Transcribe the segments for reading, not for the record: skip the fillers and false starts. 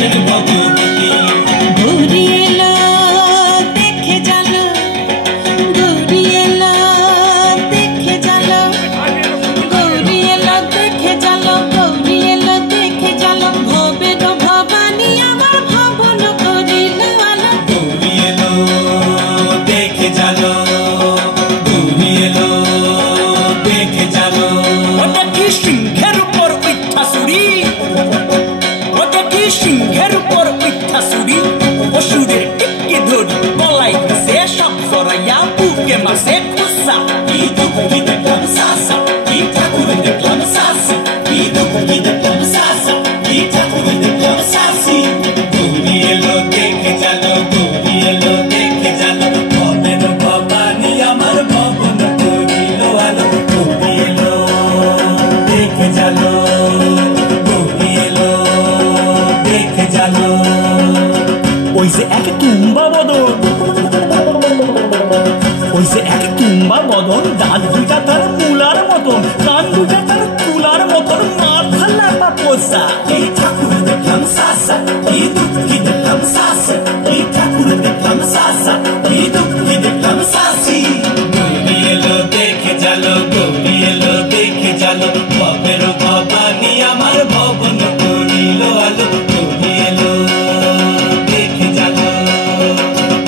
দেশের ভগবতী। গৌরী এলো দেখে জানো, গৌরী এলো দেখে জানো, গৌরী এলো দেখে জানো, গৌরী এলো দেখে জানো, ভবের ভবানী আমার ভবন করিল আলো। গৌরী এলো দেখে জানো, গৌরী এলো দেখে জানো। ওটা কি সিংহের উপর উঠা সুরি, ওটা কি সিংহের উপর উঠা সুরি, অসুরের টিকি ধরি গলায় সে সব সরাইয়া বুকে মাসে খুসা। কি দুঃখ কি দেখলাম সাসা, কি ঠাকুর দেখলাম সাসি, কি দুঃখ কি দেখলাম সাসা, কি ঠাকুর দেখলাম সাসি। গৌরী এলো দেখে জানো, গৌরী এলো দেখে জানো, ভবের ভবানী আমার ভবন করিল আলো। গৌরী এলো দেখে জানো, গৌরী এলো দেখে জানো। ওই যে এক তুম্বা বদন, ওই যে এক তুম্বা বদন, দাঁত দুইটা তার মূলার মতন, কান দুইটা তার তুলার মতন, মাথা লাপা পোষা। কি ঠাকুর দেখলাম সাসা, কি দুঃখ কি দেখলাম সাসি, কি ঠাকুর দেখলাম সাসা, কি দুঃখ কি দেখলাম সাসি। গৌরী এলো দেখে জানো, গৌরী এলো দেখে জানো, ভবের ভবানী আমার ভবন করিল আলো। গৌরী এলো দেখে জানো,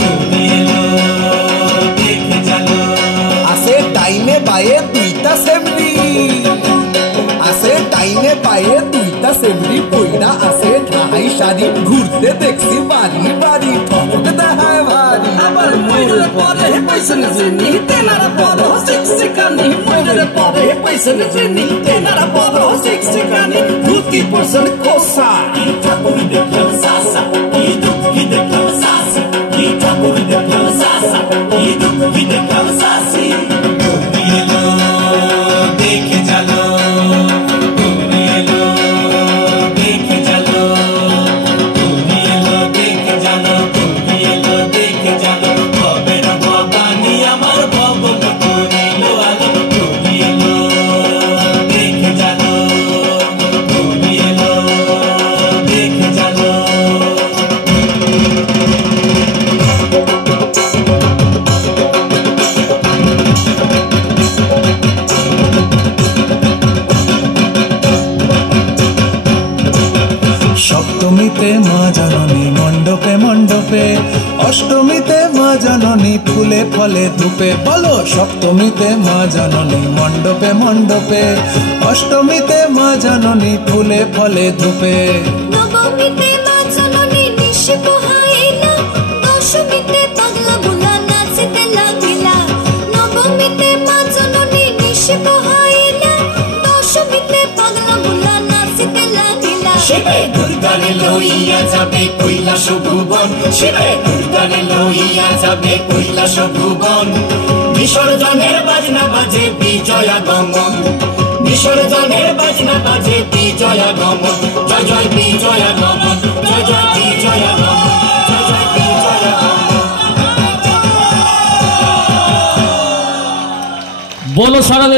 গৌরী এলো দেখে জানো। আছে ডাইনে বায়ে দুইটা সেমরি, আছে ডাইনে বায়ে দুইটা সেমরি, পইরা আছে ঢাই শাড়ি, ঘুরতে দেখছি বাড়ি বাড়ি, ঠকতে দেখায় ভারী। আবার ময়ূরের পরে পয়সনে চিনি, তেনারা বড় শিক্ষিকানি, ময়ূরের পরে পয়সনে চিনি, তেনারা বড় শিক্ষিকানি, ধুতি পয়সন কোসা। কি ঠাকুর দেখলাম সাসা, কি দুঃখ কি দেখলাম সাসি, কি ঠাকুর দেখলাম সাসা, কি দুঃখ কি দেখলাম সাসি। গৌরী এলো দেখে জানো, গৌরী এলো দেখে জানো, গৌরী এলো দেখে জানো, গৌরী এলো দেখে জানো, ভবের ভবানী আমার ভবন করিল আলো। গৌরী এলো দেখে জানো, গৌরী এলো দেখে জানো। সপ্তমীতে মা জননী মণ্ডপে মণ্ডপে, অষ্টমীতে মা জননী ফুলে ফলে ধূপে। বলো সপ্তমীতে মা জননী মণ্ডপে মণ্ডপে, অষ্টমীতে মা জননী ফুলে ফলে ধূপে। নবমীতে মা জননী নিশি পোহাইলা, দশমীতে পাগলা বুলা নাচিতে লাগিলা। নবমীতে মা জননী নিশি পোহাইলা, দশমীতে পাগলা বুলা নাচিতে লাগিলা। শিবে দুর্গারে লইয়া যাবে কৈলাস ভুবন, শিবে দুর্গারে লইয়া যাবে কৈলাস ভুবন। বিসর্জনের বাজনা বাজে বিজয়া গমন, বিসর্জনের বাজনা বাজে বিজয়া গমন। জয় জয় বিজয়া গমন, জয় জয় বিজয়া গমন, জয় জয় বিজয়া গমন। বলো সারা